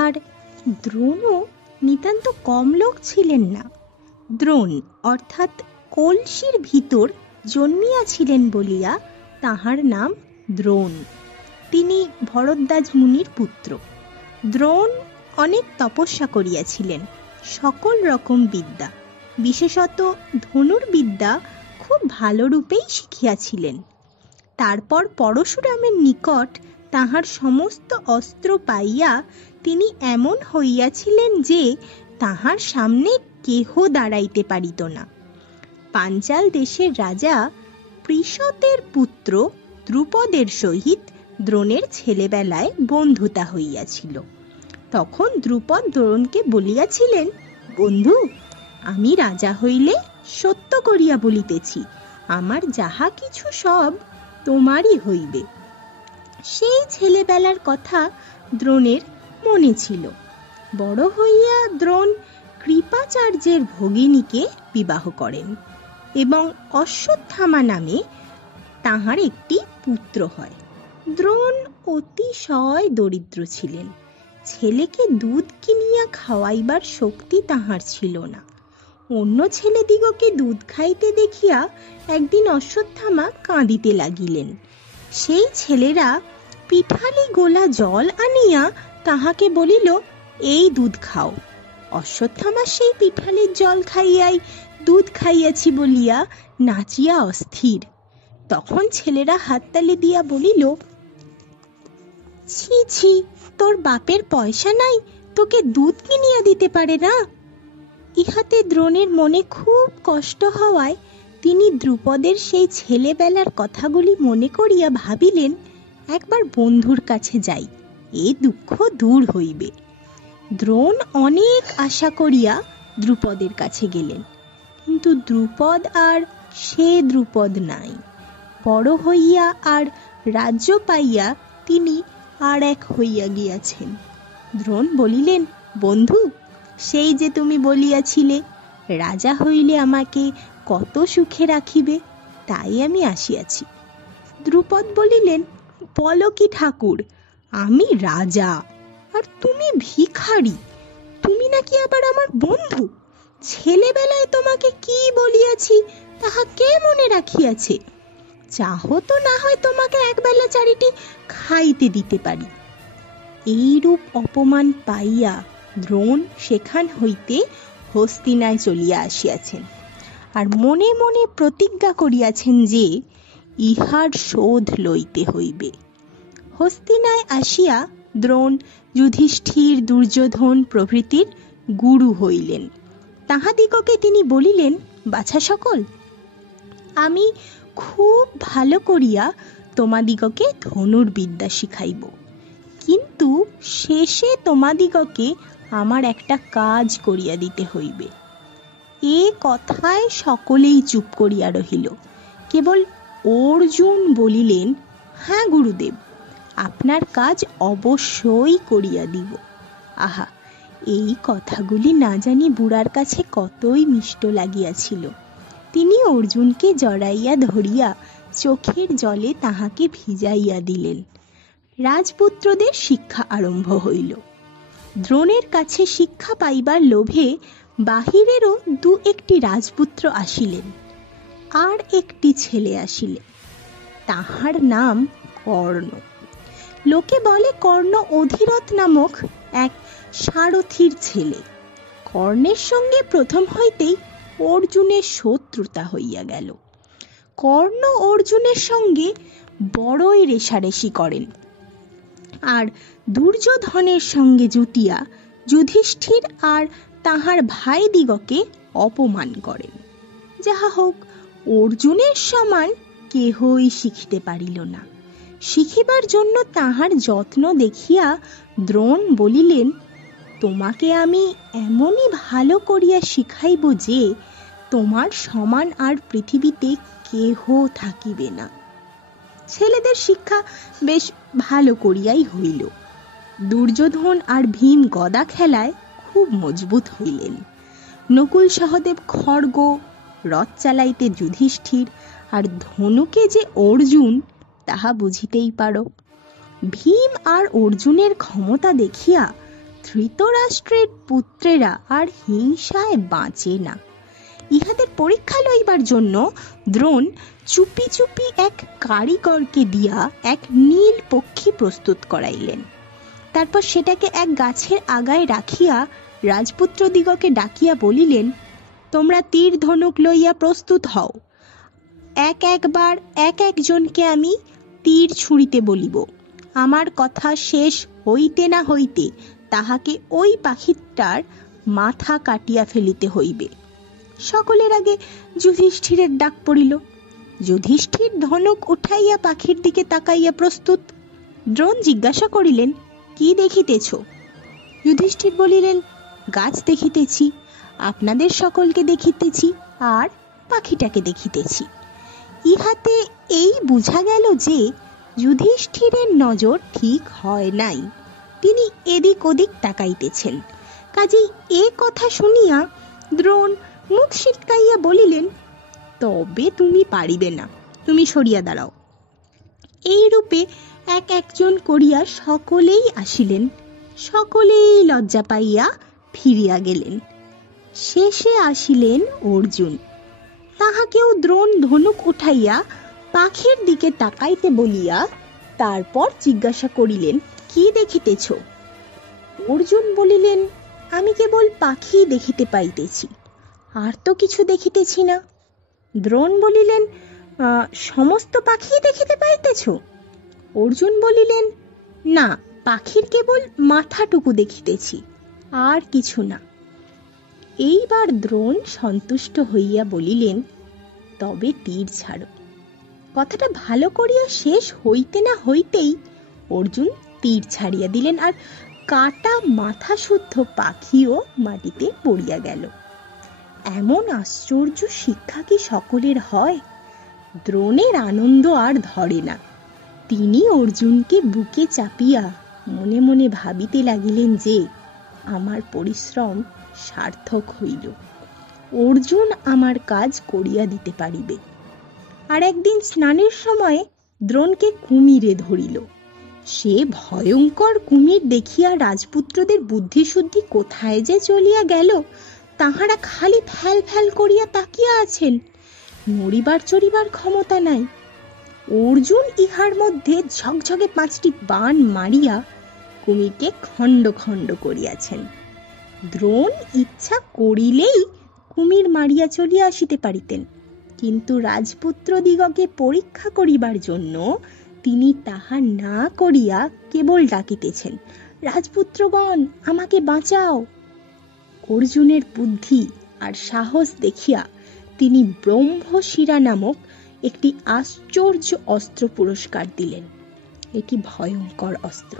আর দ্রোণও নিতান্ত কম লোক ছিলেন না। দ্রোণ অর্থাৎ কলসির ভিতর জন্মিয়াছিলেন বলিয়া তাহার নাম দ্রোণ। তিনি ভরদ্বাজ মুনির পুত্র। দ্রোণ অনেক তপস্যা করিয়াছিলেন, সকল রকম বিদ্যা, বিশেষত ধনুর্বিদ্যা খুব ভালো রূপেই শিখিয়াছিলেন। তারপর পরশুরামের নিকট তাহার সমস্ত অস্ত্র পাইয়া তিনি এমন হইয়াছিলেন যে তাহার সামনে কেহ দাঁড়াইতে পারিত না। পাঞ্চাল দেশের রাজা পৃষতের পুত্র দ্রুপদের সহিত দ্রোণের ছেলেবেলায় বন্ধুতা হইয়াছিল। তখন দ্রুপদ দ্রোণকে বলিয়াছিলেন, বন্ধু, আমি রাজা হইলে সত্য করিয়া বলিতেছি, আমার যাহা কিছু সব তোমারই হইবে। সেই ছেলেবেলার কথা দ্রোণের মনে ছিল। বড় হইয়া দ্রোণ কৃপাচার্যের ভগিনীকে বিবাহ করেন এবং অশ্বত্থামা নামে তাহার একটি পুত্র হয়। দ্রোণ অতিশয় দরিদ্র ছিলেন। ছেলেকে দুধ কিনিয়া খাওয়াইবার শক্তি তাহার ছিল না। অন্য ছেলেদিগকে দুধ খাইতে দেখিয়া একদিন অশ্বত্থামা কাঁদিতে লাগিলেন। সেই ছেলেরা পিঠালি গোলা জল আনিয়া তাহাকে বলিল, এই দুধ খাও। অশ্বত্থামা সেই পিঠালির জল খাইয়াই দুধ খাইয়াছি বলিয়া নাচিয়া অস্থির। তখন ছেলেরা হাততালি দিয়া বলিল, ছি ছি, তোর বাপের পয়সা নাই, তোকে দুধ কিনিয়া দিতে পারে না। ইহাতে দ্রোণের মনে খুব কষ্ট হওয়ায় তিনি দ্রুপদের সেই ছেলেবেলার কথাগুলি মনে করিয়া ভাবিলেন, একবার বন্ধুর কাছে যাই, এ দুঃখ দূর হইবে। দ্রোণ অনেক আশা করিয়া দ্রুপদের কাছে গেলেন, কিন্তু দ্রুপদ আর সে দ্রুপদ নাই। বড় হইয়া আর রাজ্য পাইয়া তিনি আর এক হইয়া গিয়াছেন। দ্রোণ বলিলেন, বন্ধু, সেই যে তুমি বলিয়াছিলে রাজা হইলে আমাকে কত সুখে রাখিবে, তাই আমি আসিয়াছি। দ্রুপদ বলিলেন, বলো কি ঠাকুর, আমি রাজা আর তুমি ভিখারি, তুমি নাকি আবার আমার বন্ধু? ছেলেবেলায় তোমাকে কি বলিয়াছি তাহা কে মনে রাখিয়াছে? চাহো তো না হয় তোমাকে একবেলা চারিটি খাইতে দিতে পারি। এইরূপ অপমান পাইয়া দ্রোণ সেখান হইতে হস্তিনায় চলিয়া আসিয়াছেন, আর মনে মনে প্রতিজ্ঞা করিয়াছেন যে ইহার শোধ লইতে হইবে। হস্তিনায় আসিয়া দ্রোণ যুধিষ্ঠির, দুর্যোধন প্রভৃতির গুরু হইলেন। তাহাদিগকে তিনি বলিলেন, বাছা সকল, আমি খুব ভালো করিয়া তোমাদিগকে ধনুর্বিদ্যা শিখাইব, কিন্তু শেষে তোমাদিগকে আমার একটা কাজ করিয়া দিতে হইবে। এ কথায় সকলেই চুপ করিয়া রহিল। কেবল অর্জুন বলিলেন, হ্যাঁ গুরুদেব, আপনার কাজ অবশ্যই করিয়া দিব। আহা, এই কথাগুলি না জানি বুড়ার কাছে কতই মিষ্ট লাগিয়াছিল। তিনি অর্জুনকে জড়াইয়া ধরিয়া চোখের জলে তাহাকে ভিজাইয়া দিলেন। রাজপুত্রদের শিক্ষা আরম্ভ হইল। দ্রোণের কাছে শিক্ষা পাইবার লোভে বাহিরেরও দু একটি রাজপুত্র আসিলেন। আর একটি ছেলে আসিলেন, তাহার নাম কর্ণ। লোকে বলে কর্ণ অধিরথ নামক এক সারথীর ছেলে। কর্ণের সঙ্গে প্রথম হইতেই অর্জুনের শত্রুতা হইয়া গেল। কর্ণ অর্জুনের সঙ্গে বড়ই রেষারেষি করেন, আর দুর্যোধনের সঙ্গে জুটিয়া যুধিষ্ঠির আর তাহার ভাইদিগকে অপমান করেন। যাহা হোক, অর্জুনের সমান কেহই শিখিতে পারিল না। শিখিবার জন্য তাহার যত্ন দেখিয়া দ্রোণ বলিলেন, তোমাকে আমি এমনই ভালো করিয়া শিখাইব যে তোমার সমান আর পৃথিবীতে কেহ থাকিবে না। ছেলেদের শিক্ষা বেশ ভালো করিয়াই হইল। দুর্যোধন আর ভীম গদা খেলায় খুব মজবুত হইলেন। নকুল সহদেব খড়গ, রথ চালাইতে যুধিষ্ঠির, আর ধনুকে যে অর্জুন তাহা বুঝিতেই পারো। ভীম আর অর্জুনের ক্ষমতা দেখিয়া ধৃতরাষ্ট্রের পুত্রেরা আর হিংসায় বাঁচে না। ইহাদের পরীক্ষা লইবার জন্য দ্রোণ চুপি চুপি এক কারিগরকে দিয়া এক নীল পক্ষী প্রস্তুত করাইলেন। তারপর সেটাকে এক গাছের আগায় রাখিয়া রাজপুত্রদিগকে ডাকিয়া বলিলেন, তোমরা তীর ধনুক লইয়া প্রস্তুত হও। একবার এক একজনকে আমি তীর ছুঁড়িতে বলিব। আমার কথা শেষ হইতে না হইতে তাহাকে ওই পাখিটার মাথা কাটিয়া ফেলিতে হইবে। সকলের আগে যুধিষ্ঠিরের ডাক পড়িল। যুধিষ্ঠির ধনুক উঠাইয়া পাখির দিকে তাকাইয়া প্রস্তুত। দ্রোণ জিজ্ঞাসা করিলেন, কি দেখিতেছ? যুধিষ্ঠির বলিলেন, গাছ দেখিতেছি, আপনাদের সকলকে দেখিতেছি, আর পাখিটাকে দেখিতেছি। ইহাতে এই বুঝা গেল যে যুধিষ্ঠিরের নজর ঠিক হয় নাই, তিনি এদিক ওদিক তাকাইতেছেন। কাজেই এ কথা শুনিয়া দ্রোণ মুখ সিটকাইয়া বলিলেন, তবে তুমি পারিবে না, তুমি সরিয়া দাঁড়াও। এই রূপে এক একজন করিয়া সকলেই আসিলেন, সকলেই লজ্জা পাইয়া ফিরিয়া গেলেন। শেষে আসিলেন অর্জুন। তাহাকেও দ্রোণ ধনুক উঠাইয়া পাখির দিকে তাকাইতে বলিয়া তারপর জিজ্ঞাসা করিলেন, কি দেখিতেছ? অর্জুন বলিলেন, আমি কেবল পাখি দেখিতে পাইতেছি, আর তো কিছু দেখিতেছি না। দ্রোণ বলিলেন, সমস্ত পাখি দেখিতে পাইতেছ? অর্জুন বলিলেন, না, পাখির কেবল মাথাটুকু দেখিতেছি, আর কিছু না। এইবার দ্রোণ সন্তুষ্ট হইয়া বলিলেন, তবে তীর ছাড়ো। কথাটা ভালো করিয়া শেষ হইতে না হইতেই অর্জুন তীর ছাড়িয়া দিলেন, আর কাটা মাথা শুদ্ধ পাখিও মাটিতে পড়িয়া গেল। এমন আশ্চর্য শিক্ষা কি সকলের হয়? দ্রোণের আনন্দ আর ধরে না। তিনি অর্জুনকে বুকে চাপিয়া মনে মনে ভাবিতে লাগিলেন যে আমার পরিশ্রম সার্থক হইল, অর্জুন আমার কাজ করিয়া দিতে পারিবে। আর একদিন স্নানের সময় দ্রোণকে কুমিরে ধরিল। সে ভয়ঙ্কর কুমির দেখিয়া রাজপুত্রদের বুদ্ধিশুদ্ধি কোথায় যে চলিয়া গেল, তাহারা খালি ফ্যাল ফ্যাল করিয়া তাকিয়া আছেন, নড়িবার চড়িবার ক্ষমতা নাই। অর্জুন ইহার মধ্যে ঝকঝকে 5টি বাণ মারিয়া কুমিরকে খণ্ড খণ্ড করিয়াছেন। দ্রোণ ইচ্ছা করিলেই কুমির মারিয়া চলিয়া আসিতে পারিতেন, কিন্তু রাজপুত্রদিগকে পরীক্ষা করিবার জন্য তিনি তাহা না করিয়া কেবল ডাকিতেছেন, রাজপুত্রগণ, আমাকে বাঁচাও। অর্জুনের বুদ্ধি আর সাহস দেখিয়া তিনি ব্রহ্মশিরা নামক একটি আশ্চর্য অস্ত্র পুরস্কার দিলেন। এটি ভয়ঙ্কর অস্ত্র,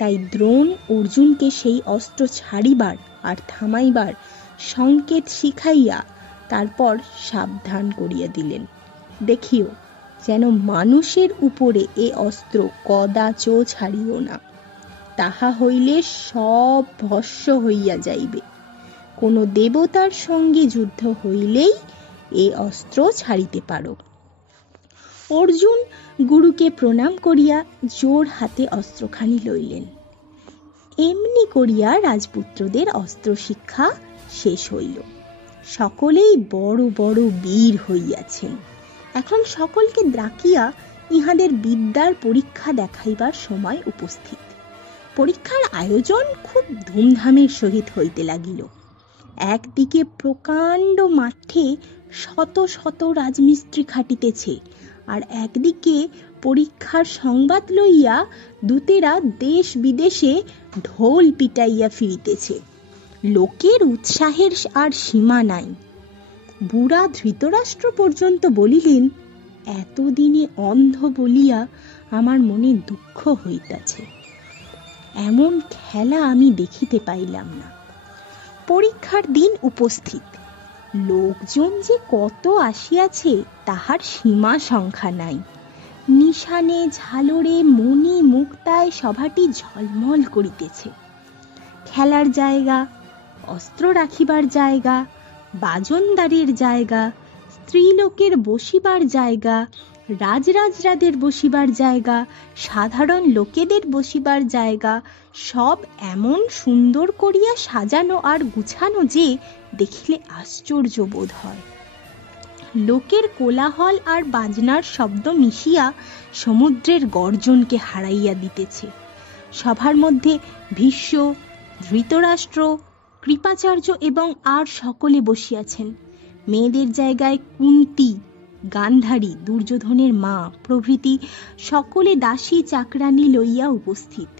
তাই দ্রোণ অর্জুনকে সেই অস্ত্র ছাড়িবার আর থামাইবার সংকেত শিখাইয়া তারপর সাবধান করিয়া দিলেন, দেখিও যেন মানুষের উপরে এ অস্ত্র কদাচ ছাড়িও না, তাহা হইলে সব ভস্য হইয়া যাইবে। কোনো দেবতার সঙ্গে যুদ্ধ হইলেই এ অস্ত্র ছাড়িতে পারো। অর্জুন গুরুকে প্রণাম করিয়া জোর হাতে অস্ত্রখানি লইলেন। এমনি করিয়া রাজপুত্রদের অস্ত্র শিক্ষা শেষ হইল। সকলেই বড় বড় বীর হইয়াছেন। এখন সকলকে ডাকিয়া ইহাদের বিদ্যার পরীক্ষা দেখাইবার সময় উপস্থিত। পরীক্ষার আয়োজন খুব ধুমধামের সহিত হইতে লাগিল। একদিকে প্রকাণ্ড মাঠে শত শত রাজমিস্ত্রি খাটিতেছে, আর একদিকে পরীক্ষার সংবাদ লইয়া দূতেরা দেশ বিদেশে ঢোল পিটাইয়া ফিরিতেছে। লোকের উৎসাহের আর সীমা নাই। বুড়া ধৃতরাষ্ট্র পর্যন্ত বলিলেন, এতদিনে অন্ধ বলিয়া আমার মনে দুঃখ হইতাছে, এমন খেলা আমি দেখিতে পাইলাম না। পরীক্ষার দিন উপস্থিত। লোকজন যে কত আসিয়াছে তাহার সীমা সংখ্যা নাই। নিশানে ঝালরে মণি মুক্তায় সভাটি ঝলমল করিতেছে। খেলার জায়গা, অস্ত্র রাখিবার জায়গা, বাজনদারির জায়গা, স্ত্রীলোকের বসিবার জায়গা, রাজরাজরাদের বসিবার জায়গা, সাধারণ লোকেদের বসিবার জায়গা সব এমন সুন্দর করিয়া সাজানো আর গুছানো যে দেখিলে আশ্চর্য বোধ হয়। লোকের কোলাহল আর বাজনার শব্দ মিশিয়া সমুদ্রের গর্জনকে হারাইয়া দিতেছে। সভার মধ্যে ভীষ্ম, ধৃতরাষ্ট্র, কৃপাচার্য এবং আর সকলে বসিয়াছেন। মেয়েদের জায়গায় কুন্তী, গান্ধারী, দুর্যোধনের মা প্রভৃতি সকলে দাসী চাকরানী লইয়া উপস্থিত।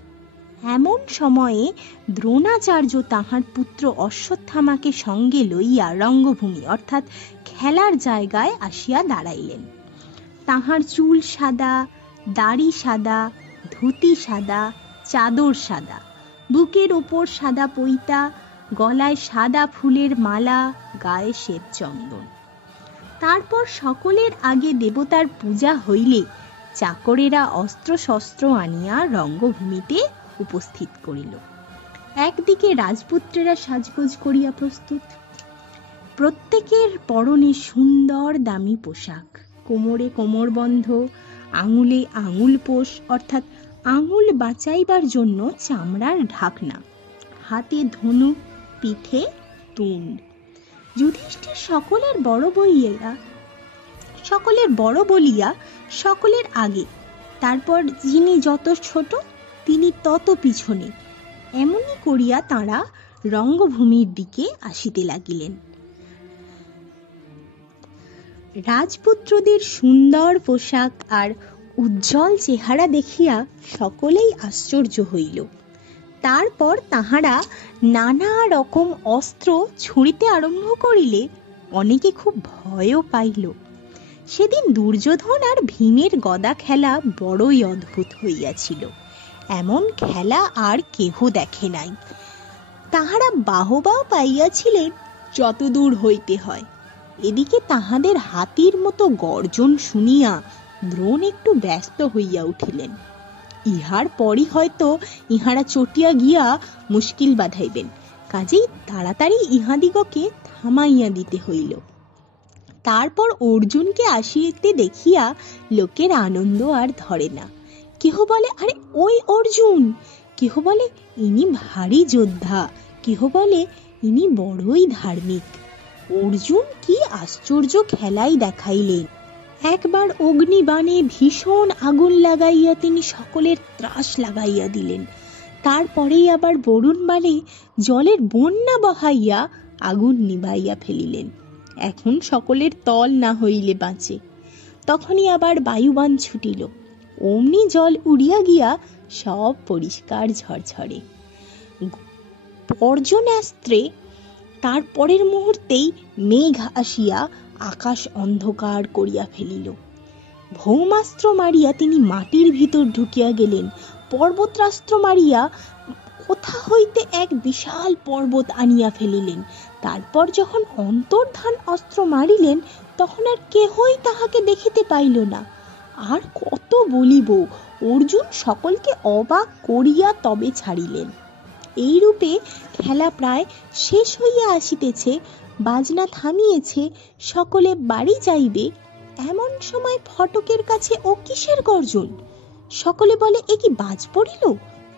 এমন সময়ে দ্রোণাচার্য তাহার পুত্র অশ্বত্থামাকে সঙ্গে লইয়া রঙ্গভূমি অর্থাৎ খেলার জায়গায় আসিয়া দাঁড়াইলেন। তাহার চুল সাদা, দাড়ি সাদা, ধুতি সাদা, চাদর সাদা, বুকের ওপর সাদা পৈতা, গলায় সাদা ফুলের মালা, গায়ে শ্বেত চন্দন। তারপর সকলের আগে দেবতার পূজা হইলে চাকরেরা অস্ত্র শস্ত্র আনিয়া রঙ্গভূমিতে উপস্থিত করিল। একদিকে রাজপুত্রেরা সাজগোজ করিয়া প্রস্তুত। প্রত্যেকের পরনে সুন্দর দামি পোশাক, কোমরে কোমরবন্ধ, আঙুলে আঙুলপোষ অর্থাৎ আঙুল বাঁচাইবার জন্য চামড়ার ঢাকনা, হাতে ধনুক, পিঠে তুণ্ড। যুধিষ্ঠির সকলের বড় বলিয়া সকলের আগে, তারপর যিনি যত ছোট তিনি তত পিছনে, এমনি করিয়া তাঁরা রঙ্গভূমির দিকে আসিতে লাগিলেন। রাজপুত্রদের সুন্দর পোশাক আর উজ্জ্বল চেহারা দেখিয়া সকলেই আশ্চর্য হইল। তারপর তাহারা নানা রকম অস্ত্র ছুঁড়িতে আরম্ভ করিলে অনেকে খুব ভয়ও পাইল। সেদিন দুর্যোধন আর ভীমের গদা খেলা বড়ই অদ্ভুত হইয়াছিল। এমন খেলা আর কেহ দেখে নাই। তাহারা বাহবাও পাইয়াছিলেন যতদূর হইতে হয়। এদিকে তাহাদের হাতির মতো গর্জন শুনিয়া দ্রোণ একটু ব্যস্ত হইয়া উঠিলেন। ইহার পরই হয়তো ইহারা চটিয়া গিয়া মুশকিল বাঁধাইবেন, কাজেই তাড়াতাড়ি ইহাদিগকে থামাইয়া দিতে হইল। তারপর অর্জুনকে আসিতে দেখিয়া লোকের আনন্দ আর ধরে না। কেহ বলে, আরে ওই অর্জুন, কেহ বলে ইনি ভারী যোদ্ধা, কেহ বলে ইনি বড়ই ধার্মিক। অর্জুন কি আশ্চর্য খেলাই দেখাইলেন। একবার অগ্নিবাণে ভীষণ আগুন লাগাইয়া তিনি সকলের ত্রাস লাগাইয়া দিলেন। তারপরেই আবার বরুণ বাণে জলের বন্যা বহাইয়া আগুন নিবাইয়া ফেলিলেন। এখন সকলের তল না হইলে বাঁচে। তখনই আবার বায়ুবাণ ছুটিল, অমনি জল উড়িয়া গিয়া সব পরিষ্কার ঝরঝরে। পর্জন্যাস্ত্রে তার পরের মুহূর্তেই মেঘ আসিয়া আকাশ অন্ধকার করিয়া ফেলিল। ভৌমাস্ত্র মারিয়া তিনি মাটির ভিতর ঢুকিয়া গেলেন। পর্বতাস্ত্র মারিয়া কোথা হইতে এক বিশাল পর্বত আনিয়া ফেলিলেন। তারপর যখন অন্তর্ধান অস্ত্র মারিলেন তখন আর কেহই তাহাকে দেখিতে পাইল না। আর কত বলিব, অর্জুন সকলকে অবাক করিয়া তবে ছাড়িলেন। এইরূপে খেলা প্রায় শেষ হইয়া আসিতেছে, বাজনা থামিয়েছে, সকলে বাড়ি যাইবে। এমন সময় ফটকের কাছে ও কিসের গর্জন? সকলে বলে, এ কি বাজ পড়িল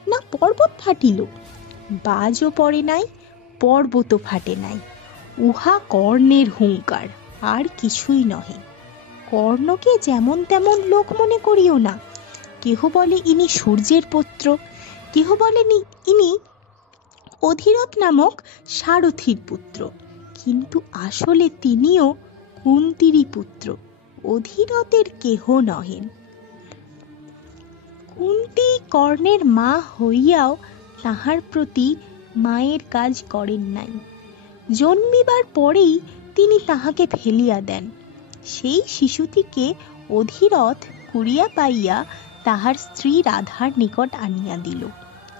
না পর্বত ফাটিল? বাজও পড়ে নাই, পর্বতও ফাটে নাই, উহা কর্ণের হুঙ্কার, আর কিছুই নহে। কর্ণকে যেমন তেমন লোক মনে করিও না। কেহ বলে ইনি সূর্যের পুত্র, কেহ বলেন ইনি অধিরথ নামক সারথীর পুত্র, কিন্তু আসলে তিনিও কুন্তীরই পুত্র, অধিরথের কেহ নহেন। কুন্তী কর্ণের মা হইয়াও তাহার প্রতি মায়ের কাজ করেন নাই। জন্মিবার পরেই তিনি তাহাকে ফেলিয়া দেন। সেই শিশুটিকে অধিরথ কুড়িয়া পাইয়া তাহার স্ত্রী রাধার নিকট আনিয়া দিল,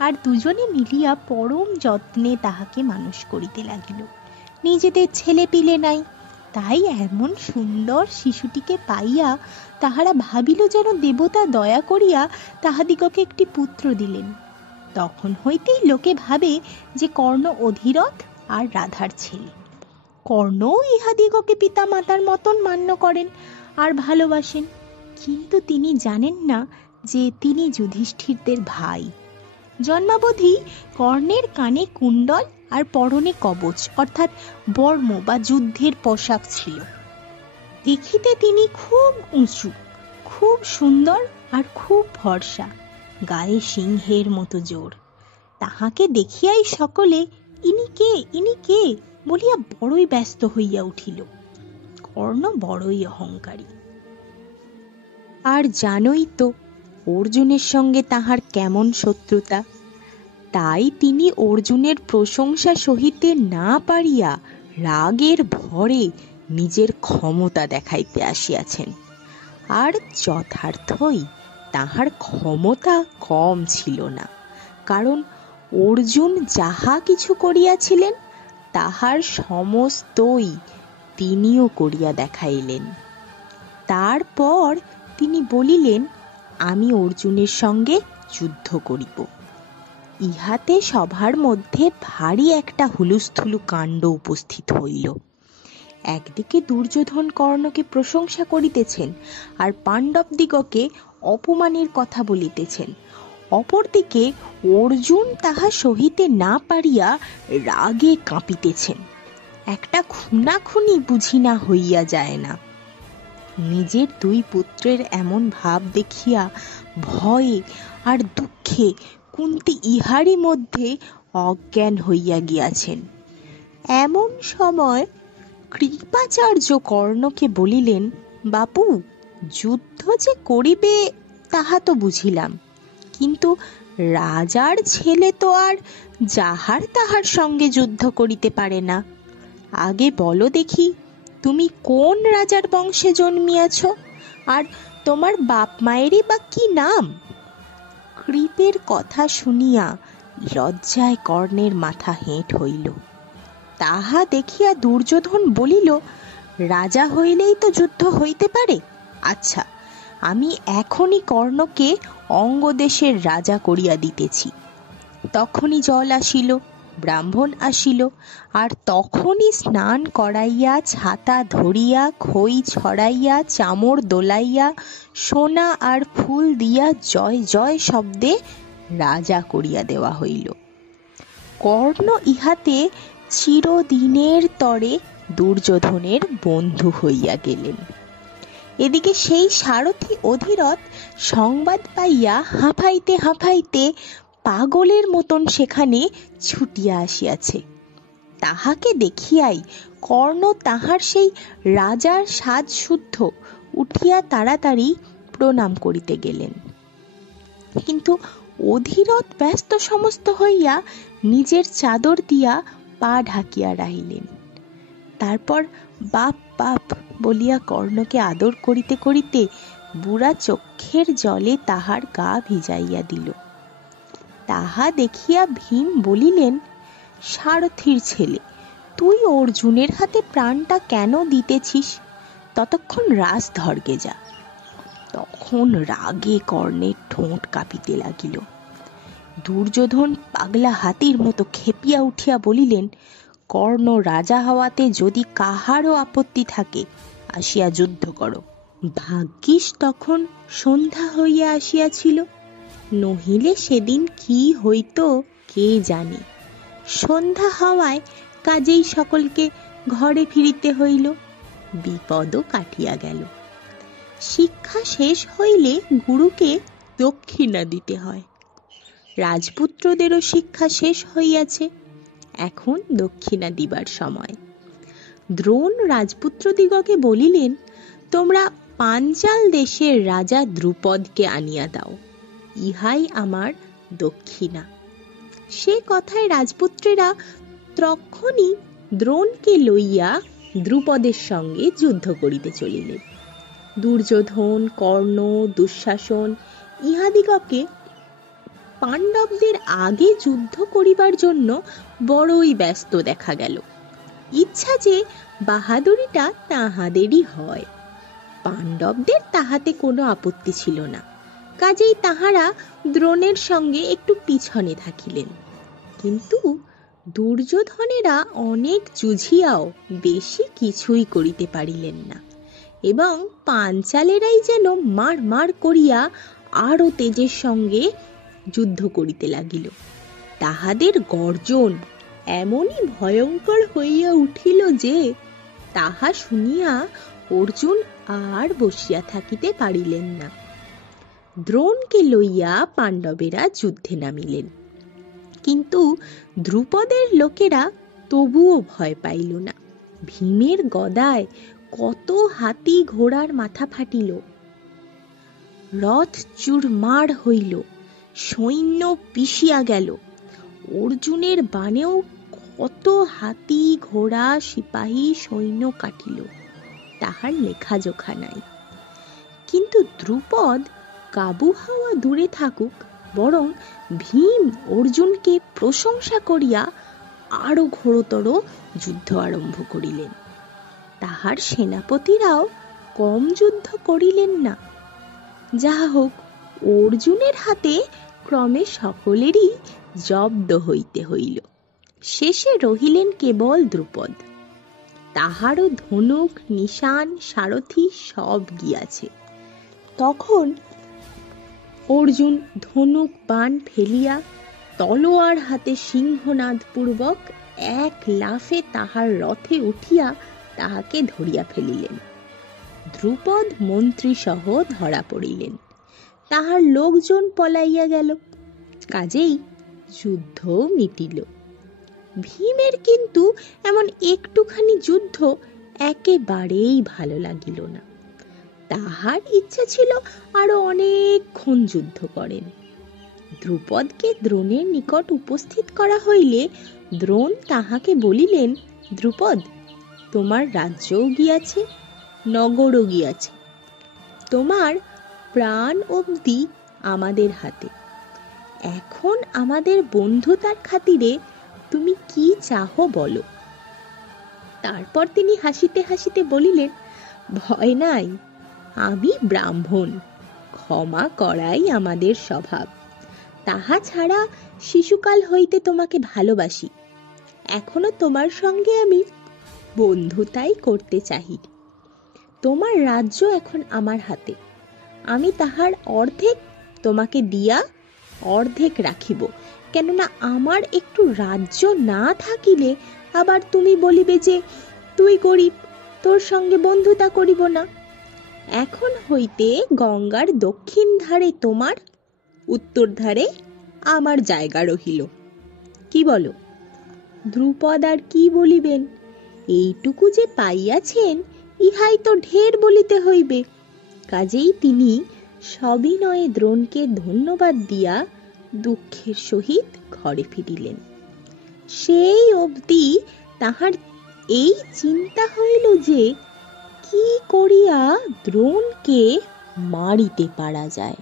আর দুজনে মিলিয়া পরম যত্নে তাহাকে মানুষ করিতে লাগিল। নিজেদের ছেলে পিলে নাই, তাই এমন সুন্দর শিশুটিকে পাইয়া তাহারা ভাবিল যেন দেবতা দয়া করিয়া তাহাদিগকে একটি পুত্র দিলেন। তখন হইতেই লোকে ভাবে যে কর্ণ অধিরথ আর রাধার ছেলে। কর্ণও ইহাদিগকে পিতা মাতার মতন মান্য করেন আর ভালোবাসেন। কিন্তু তিনি জানেন না যে তিনি যুধিষ্ঠিরদের ভাই। জন্মাবধি কর্ণের কানে কুণ্ডল আর পরনে কবচ অর্থাৎ বর্ম বা যুদ্ধের পোশাক ছিল। দেখিতে তিনি খুব উঁচু, খুব সুন্দর আর খুব ফর্সা, গায়ে সিংহের মতো জোর। তাহাকে দেখিয়াই সকলে ইনি কে বলিয়া বড়ই ব্যস্ত হইয়া উঠিল। কর্ণ বড়ই অহংকারী। আর জানোই তো অর্জুনের সঙ্গে তাহার কেমন শত্রুতা। তাই তিনি অর্জুনের প্রশংসা সহিতে না পারিয়া রাগের ভরে নিজের ক্ষমতা দেখাইতে আসিয়াছেন। আর যথার্থই তাহার ক্ষমতা কম ছিল না, কারণ অর্জুন যাহা কিছু করিয়াছিলেন তাহার সমস্তই তিনিও করিয়া দেখাইলেন। তারপর তিনি বলিলেন, আমি অর্জুনের সঙ্গে যুদ্ধ করিব। ইহাতে সভার মধ্যে ভারী একটা হুলুস্থুলু কাণ্ড উপস্থিত হইল। একদিকে দুর্যোধন কর্ণকে প্রশংসা করিতেছেন আর পাণ্ডবদিগকে অপমানের কথা বলিতেছেন, অপরদিকে অর্জুন তাহা সহিতে না পারিয়া রাগে কাঁপিতেছেন। একটা খুনাখুনি বুঝি না হইয়া যায় না। নিজের দুই পুত্রের এমন ভাব দেখিয়া ভয়ে আর দুঃখে কুন্তী ইহারই মধ্যে অজ্ঞান হইয়া গিয়াছেন। এমন সময় কৃপাচার্য কর্ণকে বলিলেন, বাপু, যুদ্ধ যে করিবে তাহা তো বুঝিলাম, কিন্তু রাজার ছেলে তো আর যাহার তাহার সঙ্গে যুদ্ধ করিতে পারে না। আগে বলো দেখি, তুমি কোন রাজার বংশে জন্মিয়াছ, আর তোমার বাপ মায়েরই বা কি নাম? কৃপের কথা শুনিয়া লজ্জায় কর্ণের মাথা হেঁট হইল। তাহা দেখিয়া দুর্যোধন বলিল, রাজা হইলেই তো যুদ্ধ হইতে পারে। আচ্ছা, আমি এখনই কর্ণকে অঙ্গদেশের রাজা করিয়া দিতেছি। তখনই জল আসিল, ব্রাহ্মণ আসিল, আর তখনই স্নান করাইয়া, ছাতা ধরিয়া, খই ছড়াইয়া, চামর দোলাইয়া, সোনা আর ফুল দিয়া জয় জয় শব্দে রাজা করিয়া দেওয়া হইল। কর্ণ ইহাতে চিরদিনের তরে দুর্যোধনের বন্ধু হইয়া গেলেন। এদিকে সেই সারথি অধিরথ সংবাদ পাইয়া হাঁপাইতে হাঁপাইতে পাগলের মতন সেখানে ছুটিয়া আসিয়াছে। তাহাকে দেখিয়াই কর্ণ তাহার সেই রাজার সাজশুদ্ধ উঠিয়া তাড়াতাড়ি প্রণাম করিতে গেলেন। কিন্তু অধিরথ ব্যস্ত সমস্ত হইয়া নিজের চাদর দিয়া পা ঢাকিয়া রাহিলেন। তারপর বাপ বাপ বলিয়া কর্ণকে আদর করিতে করিতে বুড়া চক্ষের জলে তাহার গা ভিজাইয়া দিল। তাহা দেখিয়া ভীম বলিলেন, সারথির ছেলে, তুই অর্জুনের হাতে প্রাণটা কেন দিতেছিস? ততক্ষণ রাস ধর্গে যা। তখন রাগে কর্ণের ঠোঁট কাঁপিতে লাগিল। দুর্যোধন পাগলা হাতির মতো খেপিয়া উঠিয়া বলিলেন, কর্ণ রাজা হওয়াতে যদি কাহারও আপত্তি থাকে, আসিয়া যুদ্ধ করো। ভাগ্যিস তখন সন্ধ্যা হইয়া আসিয়াছিল, নহিলে সেদিন কি হইত কে জানে। সন্ধ্যা হওয়ায় কাজেই সকলকে ঘরে ফিরিতে হইল। বিপদও কাটিয়া গেল। শিক্ষা শেষ হইলে গুরুকে দক্ষিণা দিতে হয়। রাজপুত্রদেরও শিক্ষা শেষ হইয়াছে, এখন দক্ষিণা দিবার সময়। দ্রোণ রাজপুত্রদিগকে বলিলেন, তোমরা পাঞ্চাল দেশের রাজা দ্রুপদকে আনিয়া দাও, ইহাই আমার দক্ষিণা। সে কথায় রাজপুত্রেরা তখনই দ্রোণকে লইয়া দ্রুপদের সঙ্গে যুদ্ধ করিতে চলিলেন। দুর্যোধন, কর্ণ, দুঃশাসন ইহাদিগকে পাণ্ডবদের আগে যুদ্ধ করিবার জন্য বড়ই ব্যস্ত দেখা গেল। ইচ্ছা যে বাহাদুরিটা তাহাদেরই হয়। পাণ্ডবদের তাহাতে কোনো আপত্তি ছিল না, কাজেই তাহারা দ্রোণের সঙ্গে একটু পিছনে থাকিলেন। কিন্তু দুর্যোধনেরা অনেক যুঝিয়াও বেশি কিছুই করিতে পারিলেন না। এবং পাঞ্চালেরাই যেন মার মার করিয়া আরো তেজের সঙ্গে যুদ্ধ করিতে লাগিল। তাহাদের গর্জন এমনই ভয়ঙ্কর হইয়া উঠিল যে তাহা শুনিয়া অর্জুন আর বসিয়া থাকিতে পারিলেন না। দ্রোণকে লইয়া পাণ্ডবেরা যুদ্ধে নামিলেন, কিন্তু দ্রুপদের লোকেরা তবুও ভয় পাইল না। ভীমের গদায় কত হাতি ঘোড়ার মাথা ফাটিল, রথ চুরমার হইল, সৈন্য পিষিয়া গেল। অর্জুনের বাণেও কত হাতি ঘোড়া সিপাহী সৈন্য কাটিল, তাহার লেখাজোখা নাই। কিন্তু দ্রুপদ কাবু হওয়া দূরে থাকুক, বরং ভীম অর্জুনকে প্রশংসা করিয়া আরো ঘোরতর যুদ্ধ আরম্ভ করিলেন। তাহার সেনাপতিরাও কম যুদ্ধ করিলেন না। যাহা হোক, অর্জুনের হাতে ক্রমে সকলেরই জব্দ হইতে হইল। শেষে রহিলেন কেবল দ্রুপদ। তাহারও ধনুক নিশান সারথি সব গিয়াছে। তখন অর্জুন ধনুক বাণ ফেলিয়া তলোয়ার হাতে সিংহনাদ পূর্বক এক লাফে তাহার রথে উঠিয়া তাহাকে ধরিয়া ফেলিলেন। দ্রুপদ মন্ত্রী সহ ধরা পড়িলেন, তাহার লোকজন পলাইয়া গেল। কাজেই যুদ্ধ মিটিল। ভীমের কিন্তু এমন একটুখানি যুদ্ধ একেবারেই ভালো লাগিল না। তাহার ইচ্ছা ছিল আরো অনেকক্ষণ যুদ্ধ করেন। দ্রুপদকে দ্রোণের নিকট উপস্থিত করা হইলে দ্রোণ তাহাকে বলিলেন, দ্রুপদ, তোমার রাজ্যও গিয়াছে, নগরও গিয়াছে, তোমার প্রাণ অবধি আমাদের হাতে। এখন আমাদের বন্ধুতার খাতিরে তুমি কি চাহো বলো। তারপর তিনি হাসিতে হাসিতে বলিলেন, ভয় নাই, আমি ব্রাহ্মণ, ক্ষমা করাই আমাদের স্বভাব। তাহা ছাড়া শিশুকাল হইতে তোমাকে ভালোবাসি। এখনো তোমার সঙ্গে আমি বন্ধুতাই করতে চাহি। তোমার রাজ্য এখন আমার হাতে, আমি তাহার অর্ধেক তোমাকে দিয়া অর্ধেক রাখিব। কেননা আমার একটু রাজ্য না থাকিলে আবার তুমি বলিবে যে তুই গরিব, তোর সঙ্গে বন্ধুতা করিব না। এখন হইতে গঙ্গার দক্ষিণ ধারে তোমার, উত্তর ধারে আমার জায়গা রহিল। কি বলো? দ্রুপদ আর কি বলিবেন? এইটুকু যে পাইয়াছেন ইহাই তো ঢের বলিতে হইবে। কাজেই তিনি সবিনয়ে দ্রোণকে ধন্যবাদ দিয়া দুঃখের সহিত ঘরে ফিরিলেন। সেই অবধি তাহার এই চিন্তা হইল যে কি করিয়া দ্রোণকে মারিতে পারা যায়।